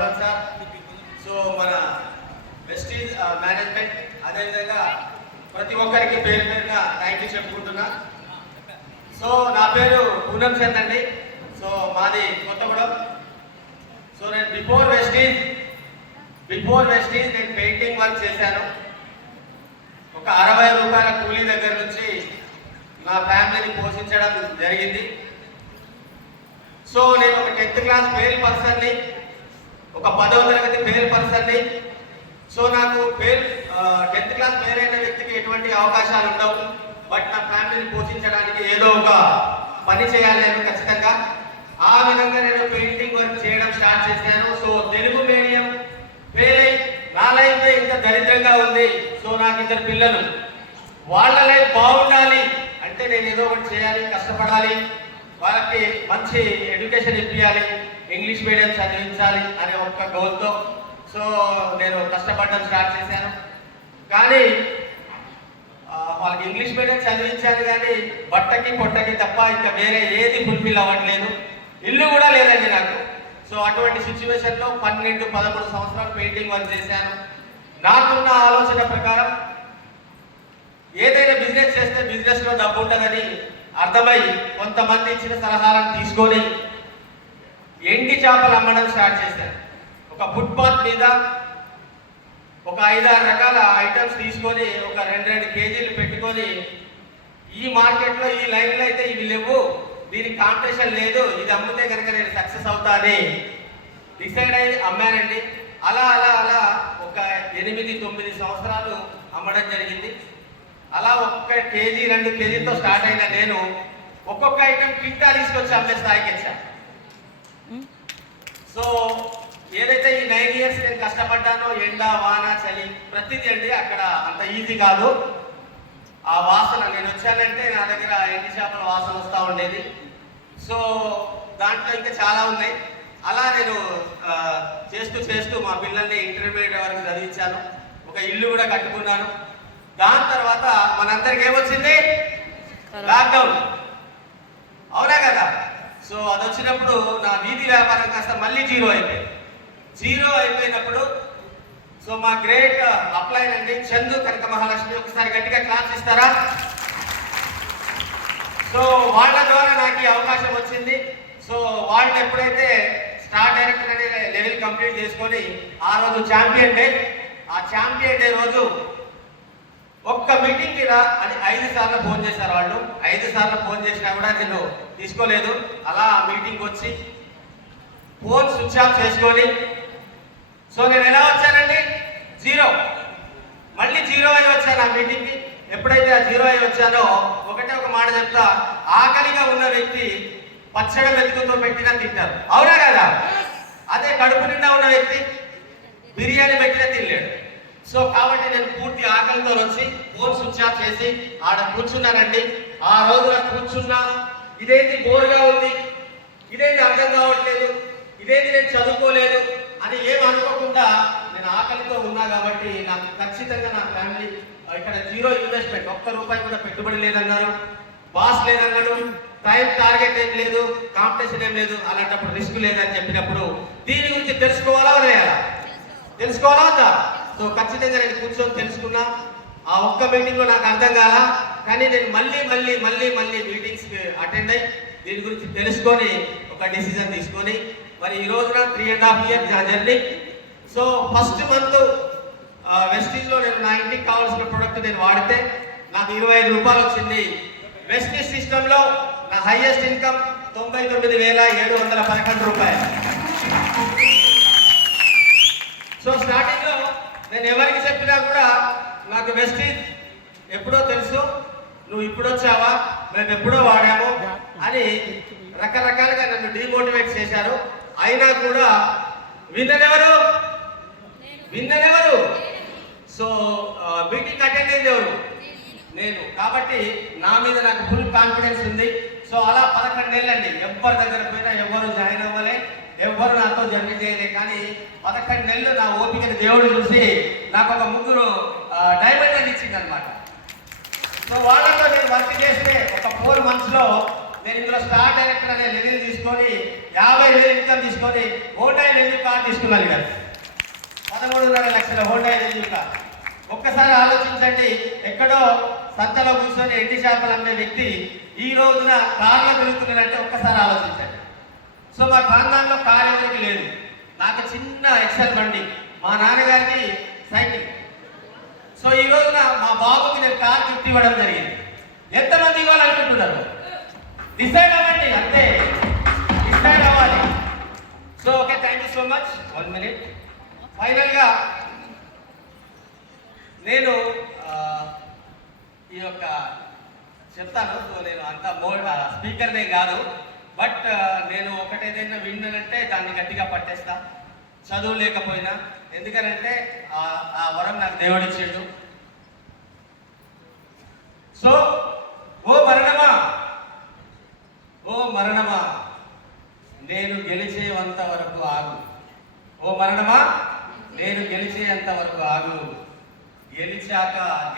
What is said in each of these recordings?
ధన్యవాదాలు sir. So మన Vestige management అదేవిధంగా ప్రతి ఒక్కరికి పేరు పేరున థ్యాంక్ యూ చెప్పుకుంటున్నా. సో నా పేరు పూనం చంద్ అండి. సో మాది కొత్తగూడెం. సో నేను బిఫోర్ వెస్టీజ్ నేను పెయింటింగ్ వర్క్ చేశాను. ఒక 60 రూపాయల కూలీ దగ్గర నుంచి నా ఫ్యామిలీని పోషించడం జరిగింది. సో నేను ఒక 10th క్లాస్ ఫెయిల్ పర్సన్ని, ఒక 10వ తరగతి ఫెయిల్ పర్సన్ని. సో నాకు 10th క్లాస్ ఫెయిల్ అయిన వ్యక్తికి ఎటువంటి అవకాశాలు ఉండవు. బట్ నా ఫ్యామిలీని పోషించడానికి ఏదో ఒక పని చేయాలి నేను ఖచ్చితంగా. ఆ విధంగా నేను పెయింటింగ్ వర్క్ చేయడం స్టార్ట్ చేశాను. సో తెలుగు మీడియం ఫెయిల్ అయి నా లైఫ్ ఇంత దరిద్రంగా ఉంది. సో నాకు 2 పిల్లలు, వాళ్ళ లైఫ్ బాగుండాలి అంటే నేను ఏదో ఒకటి చేయాలి, కష్టపడాలి, వాళ్ళకి మంచి ఎడ్యుకేషన్ ఇప్పించాలి, ఇంగ్లీష్ మీడియం చదివించాలి అనే ఒక గోల్తో సో నేను కష్టపడడం స్టార్ట్ చేశాను. కానీ వాళ్ళకి ఇంగ్లీష్ మీడియం చదివించాను కానీ బట్టకి పొట్టకి తప్ప ఇంకా వేరే ఏది ఫుల్ఫిల్ అవ్వట్లేదు. ఇల్లు కూడా లేదండి నాకు. సో అటువంటి సిచ్యువేషన్లో 12-13 సంవత్సరాలు పెయింటింగ్ వర్క్ చేశాను. నాకున్న ఆలోచన ప్రకారం ఏదైనా బిజినెస్ చేస్తే బిజినెస్లో డబ్బు ఉంటుందని అర్థమై కొంతమంది ఇచ్చిన సలహాలను తీసుకొని ఎండి చేపలు అమ్మడం స్టార్ట్ చేశాను. ఒక ఫుట్పాత్ మీద ఒక 5-6 రకాల ఐటమ్స్ తీసుకొని ఒక 2 కేజీలు పెట్టుకొని ఈ మార్కెట్లో ఈ లైన్లో అయితే ఇవి లేవు, దీనికి కాంపిటీషన్ లేదు, ఇది అమ్మితే కనుక నేను సక్సెస్ అవుతా అని డిసైడ్ అయ్యి అమ్మానండి. అలా అలా అలా ఒక 8-9 సంవత్సరాలు అమ్మడం జరిగింది. అలా 1 కేజీ 2 కేజీతో స్టార్ట్ అయిన నేను ఒక్కొక్క ఐటమ్ కిట్టా తీసుకొచ్చి అమ్మే స్థాయికి వచ్చాను. సో ఏదైతే ఈ 9 ఇయర్స్ నేను కష్టపడ్డానో ఎండ వాన చలి ప్రతిదీ అండి అక్కడ అంత ఈజీ కాదు. ఆ వాసన నేను వచ్చానంటే నా దగ్గర ఎండి చేపల వాసన వస్తూ ఉండేది. సో దాంట్లో ఇంకా చాలా ఉన్నాయి. అలా నేను చేస్తూ చేస్తూ మా పిల్లల్ని ఇంటర్మీడియట్ వరకు చదివించాను. ఒక ఇల్లు కూడా కట్టుకున్నాను. దాని తర్వాత మనందరికి ఏమొచ్చింది? లాక్డౌన్. అవునా కదా? సో అది వచ్చినప్పుడు నా వీధి వ్యాపారం కాస్త మళ్ళీ జీరో అయిపోయినప్పుడు సో మా గ్రేట్ అప్లైన్ అండి చందు కనక మహాలక్ష్మి, ఒకసారి గట్టిగా క్లాస్ ఇస్తారా? సో వాళ్ళ ద్వారా నాకు ఈ అవకాశం వచ్చింది. సో వాళ్ళు ఎప్పుడైతే స్టార్ డైరెక్టర్ అనే లెవెల్ కంప్లీట్ చేసుకొని ఆ రోజు ఛాంపియన్ డే, ఆ ఛాంపియన్ డే రోజు ఒక్క మీటింగ్కి రా అని 5 సార్లు ఫోన్ చేశారు వాళ్ళు. 5 సార్లు ఫోన్ చేసినా కూడా నేను తీసుకోలేదు. అలా ఆ మీటింగ్కి వచ్చి ఫోన్ స్విచ్ ఆఫ్ చేసుకొని సో నేను ఎలా వచ్చానండి? 0. మళ్ళీ 0 అయి వచ్చాను ఆ మీటింగ్కి. ఎప్పుడైతే ఆ 0 అయి వచ్చానో ఒకటే ఒక మాట చెప్తా, ఆకలిగా ఉన్న వ్యక్తి పచ్చడి మెతుకుతో పెట్టినా తింటారు, అవునా కదా? అదే కడుపు నిండా ఉన్న వ్యక్తి బిర్యానీ పెట్టినా తినలేడు. సో కాబట్టి నేను పూర్తి ఆకలితో వచ్చి ఫోన్ స్విచ్ ఆఫ్ చేసి ఆడ కూర్చున్నానండి. ఆ రోజున కూర్చున్నా, ఇదేంటి బోర్గా ఉంది, ఇదేంటి అర్థం కావట్లేదు, ఇదేంటి నేను చదువుకోలేదు అని ఏం అనుకోకుండా నేను ఆకలితో ఉన్నా కాబట్టి నాకు ఖచ్చితంగా నా ఫ్యామిలీ ఇక్కడ 0 ఇన్వెస్ట్మెంట్, 1 రూపాయి కూడా పెట్టుబడి లేదన్నారు, బాస్ లేదన్నాడు, టైం టార్గెట్ ఏం లేదు, కాంపిటీషన్ ఏం లేదు, అలాంటప్పుడు రిస్క్ లేదని చెప్పినప్పుడు దీని గురించి తెలుసుకోవాలా వదిలేయాలా? తెలుసుకోవాలా వద్దా? సో ఖచ్చితంగా నేను కూర్చొని తెలుసుకున్నా. ఆ ఒక్క మీటింగ్లో నాకు అర్థం కాల, కానీ నేను మళ్ళీ మీటింగ్స్కి అటెండ్ అయ్యి దీని గురించి తెలుసుకొని ఒక డిసిజన్ తీసుకొని మరి ఈ రోజున 3.5 years journey. So first month వెస్టీజ్లో నేను నా ఇంటికి కావాల్సిన ప్రొడక్ట్ నేను వాడితే నాకు 25 రూపాయలు వచ్చింది. వెస్టీజ్ సిస్టంలో నా హైయెస్ట్ ఇన్కమ్ 99,711 రూపాయలు. సో స్టార్టింగ్లో నేను ఎవరికి చెప్పినా కూడా నాకు వెస్టీజ్ ఎప్పుడో తెలుసు, నువ్వు ఇప్పుడు వచ్చావా, మేము ఎప్పుడో వాడాము అని రకరకాలుగా నన్ను డిమోటివేట్ చేశారు. అయినా కూడా విన్నదెవరు? సో మీటింగ్ అటెండ్ అయింది ఎవరు? నేను. కాబట్టి నా మీద నాకు ఫుల్ కాన్ఫిడెన్స్ ఉంది. సో అలా 11 నెలలండి. ఎవరి దగ్గర పోయినా ఎవరు జాయిన్ అవ్వలే, ఎవరు నాతో జర్నీ చేయలే. కానీ 11 నెలలు నా ఓపికని దేవుడు చూసి నాకు ఒక 3 డైమండ్ ఇచ్చింది అనమాట. సో వాళ్ళతో నేను వర్క్ చేస్తే ఒక 4 monthsలో నేను ఇందులో స్టార్ డైరెక్టర్ అనే లెవెల్ తీసుకొని 50,000 ఇన్కమ్ తీసుకొని హోండా ఎన్యూ కార్ తీసుకున్నాను కదా, 13.5 లక్షల హోండా ఎన్యూ కార్. ఒక్కసారి ఆలోచించండి, ఎక్కడో సంతలో కూర్చొని ఎండి చేపలు అమ్మే వ్యక్తి ఈ రోజున కార్లో తిరుగుతున్నాడంటే ఒక్కసారి ఆలోచించండి. సో మా ఖాందాన్లో కార్ ఎవరికి లేదు. నాకు చిన్న ఎక్సెల్ బండి, మా నాన్నగారికి సైకిల్. సో ఈ రోజున మా బాబుకి నేను కార్ గిఫ్ట్ ఇవ్వడం జరిగింది. ఎంతమంది ఇవ్వాలనుకుంటున్నారు? డిసైడ్ అవ్వండి, అంతే, డిసైడ్ అవ్వాలి. So okay, thank you so much. 1 minute. ఫైనల్గా నేను ఈ యొక్క చెప్తాను. సో నేను అంత స్పీకర్నే కాదు, బట్ నేను ఒకటేదైనా విన్నానంటే దాన్ని గట్టిగా పట్టేస్తా, చదువు లేకపోయినా. ఎందుకనంటే ఆ వరం నాకు దేవుడిచ్చాడు. సో ఓ మరణమా, ఓ మరణమా, నేను గెలిచేంత వరకు ఆగు. ఓ మరణమా, నేను గెలిచేంత వరకు ఆగు.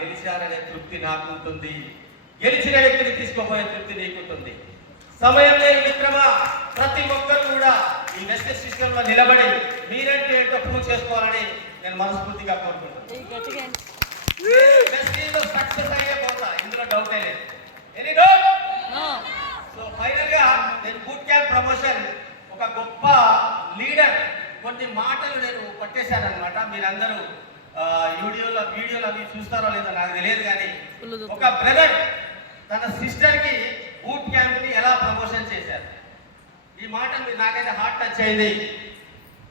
గెలిచాననే తృప్తి నాకు ఉంటుంది, గెలిచిన వ్యక్తిని తీసుకోబోయే తృప్తి నీకుంటుంది. సమయం లేని మిత్రమా, ప్రతి ఒక్కరు కూడా ఈ వెస్టేజ్ సిస్టమ్ లో నిలబడి మీరంటే ఏంటో ప్రూవ్ చేసుకోవాలని నేను మనస్ఫూర్తిగా కోరుకుంటున్నాను. వెస్టేజ్ లో సక్సెస్ అయ్యే పోతా, ఇందులో డౌటే లేదు. Any doubt? సో ఫైనల్ గా నేను బూట్ క్యాంప్ ప్రమోషన్ ఒక గొప్ప లీడర్ కొన్ని మాటలు నేను పట్టేశాను అనమాట. మీరందరూ వీడియోలో అవి చూస్తారో లేదో నాకు తెలియదు, కానీ ఒక బ్రదర్ తన సిస్టర్ కి బూట్ క్యాంప్ ని ఎలా ప్రమోషన్ చేశారు, ఈ మాట మీరు నాకైతే హార్ట్ టచ్ అయింది.